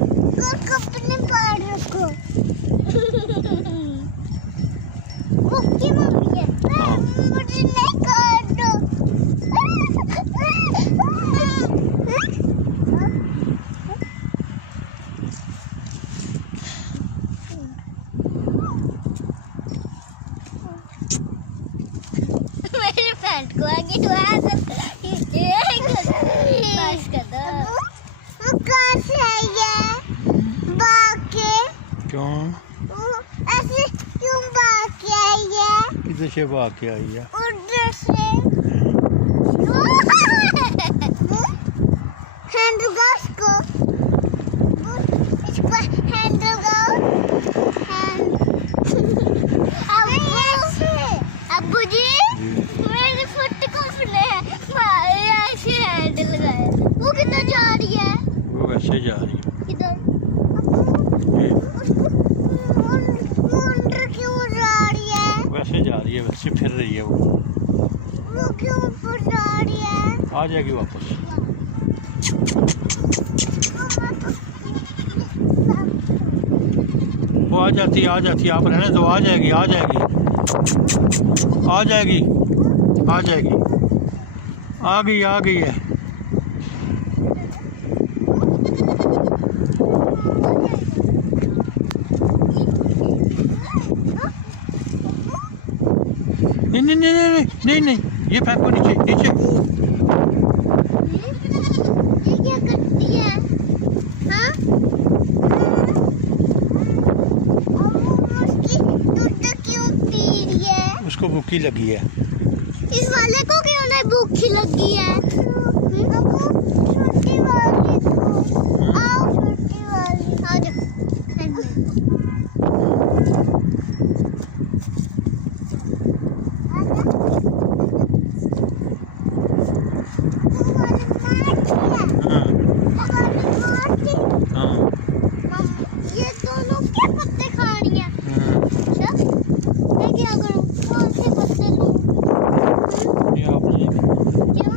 अपने पैर रखो। मुक्की मम्मी है, मुझे नहीं कर दो। मेरे पैंट को आगे बस कर दो। वो कहाँ से आई है? भाग के। क्यों? ऐसे क्यों भाग के आई है? किधर से भाग के आई है? उधर से। हैंडल का इसको। इसको हैंडल का। अब्बू जी, मेरे फुट को फुले है। ऐसे हैंडल लगाया। वो किधर जा रही है? वो वैसे जा रही है। किधर? ये मुंडर क्यों जा रही है? वैसे जा रही है, वैसे फिर रही है वो। वो क्यों ऊपर जा रही है? आ जाएगी वापस। वो आ जाती है, आप रहने दो, आ जाएगी आ जाएगी आ जाएगी आ जाएगी। आ गई है। नहीं नहीं नहीं नहीं नहीं नहीं, ये फेंको नीचे नीचे। ये क्या करती है? हाँ? उसकी दूध क्यों पी रही है? उसको भूखी लगी है। इस वाले को क्यों नहीं भूखी लगी है? छोटी वाली को। आओ छोटी वाली। आ जाओ। ये दोनों क्या पत्ते खा रही हैं? अच्छा, मैं क्या करूं? कौन से पत्ते लूं? ये आपने क्यों?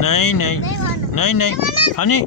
नहीं नहीं नहीं नहीं हनी